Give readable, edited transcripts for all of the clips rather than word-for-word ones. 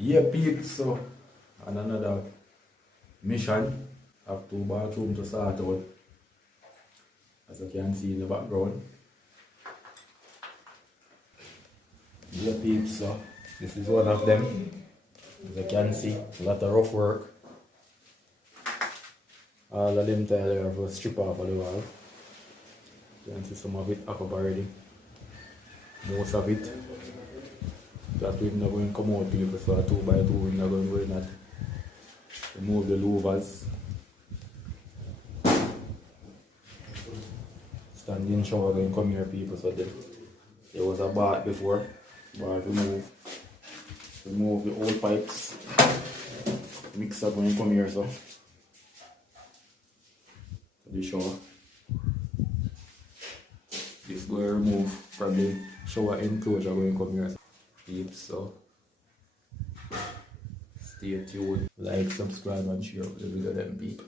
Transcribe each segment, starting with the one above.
Yeah, peeps, so on another mission. Have two bathrooms to start out. As you can see in the background. Yeah, peeps, so this is one of them. As you can see, a lot of rough work. All of them tile have a strip off of the wall. You can see some of it up already. Most of it. That we're not going to come out, people, so a 2 by 2 we're not going to go in that. Remove the louvers. Standing shower going to come here, people, so there was a bath before. Bath remove the old pipes. Mix up when you come here, so the shower. This going to remove from the shower enclosure when you come here. Peeps, so stay tuned, like, subscribe and share the video them people.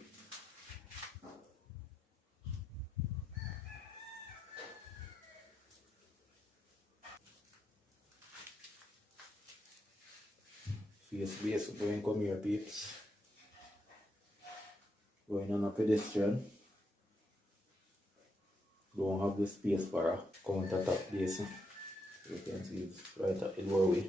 Face going come here, peeps. Going on a pedestrian. Don't have the space for a countertop base. You can see it's right at the doorway.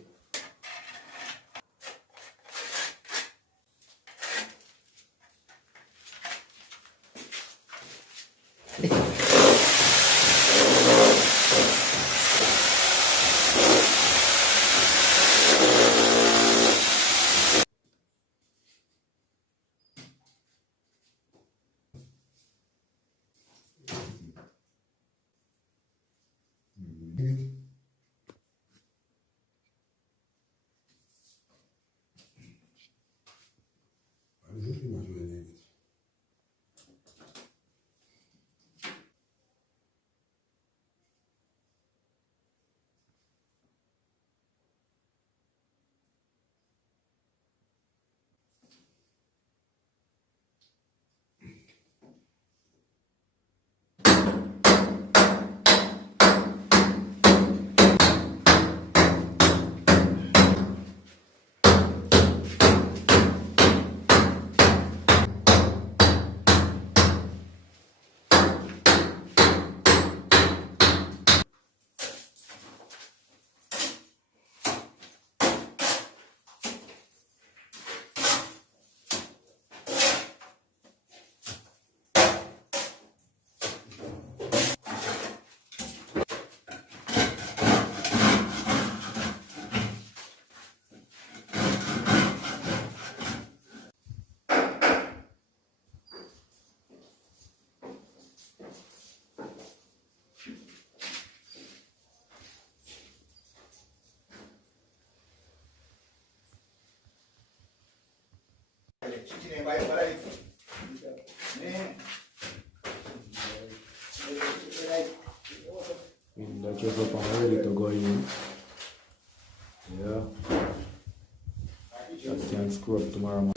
In the case of I'm ready to go in. Yeah. Just can screw up tomorrow morning.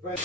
Right.